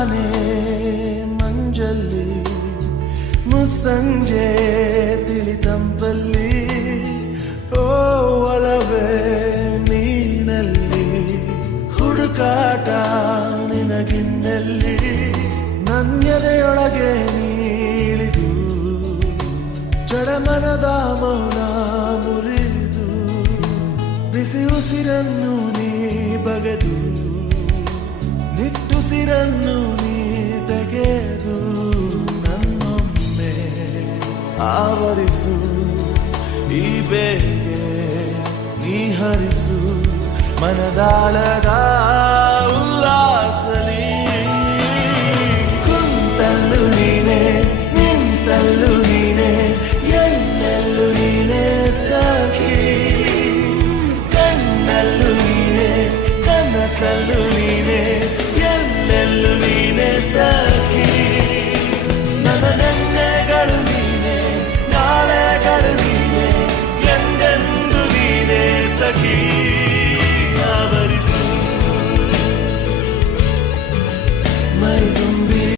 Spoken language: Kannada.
ತಾನೇ ಮಂಜಲ್ಲಿ ಮುಸ್ಸಂಜೆ ತಿಳಿತಂಪಲ್ಲಿ ಓ ಒಲವೇ ನೀನಲ್ಲಿ ಹುಡುಕಾಟ ನಿನಗಿನ್ನಲ್ಲಿ ನನ್ಯದೆಯೊಳಗೆ ನೀಳಿದು ಜಡಮನದ ಮೌನ ಮುರಿದು ಬಿಸಿ ಉಸಿರನ್ನು ನೀ ಬಗೆದು ನಿಟ್ಟುಸಿರನ್ನು ನೀ ತೆಗೆದು ನನ್ನೊಮ್ಮೆ ಆವರಿಸು ಈ ಬೇಗೆ ನೀ ಹರಿಸು ಮನದಾಳದ ಉಲ್ಲಾಸಲಿ ಕುಂತಲ್ಲು ನೀನೆ ನಿಂತಲ್ಲು ನೀನೆ ಎಲ್ಲೆಲ್ಲೂ ನೀನೆ ಸಖಿ ಕಣ್ಣಲ್ಲೂ ನೀನೆ ಕನಸಲ್ಲೂ ನೀನೆ ಎಲ್ಲೆಲ್ಲೂ ನೀನೆ ಸಖಿ ನನ್ನ ನೆನ್ನೆಗಳು ನೀನೆ ನಾಳೆಗಳು ನೀನೆ ಎಂದೆಂದು ನೀನೆ ಸಖಿ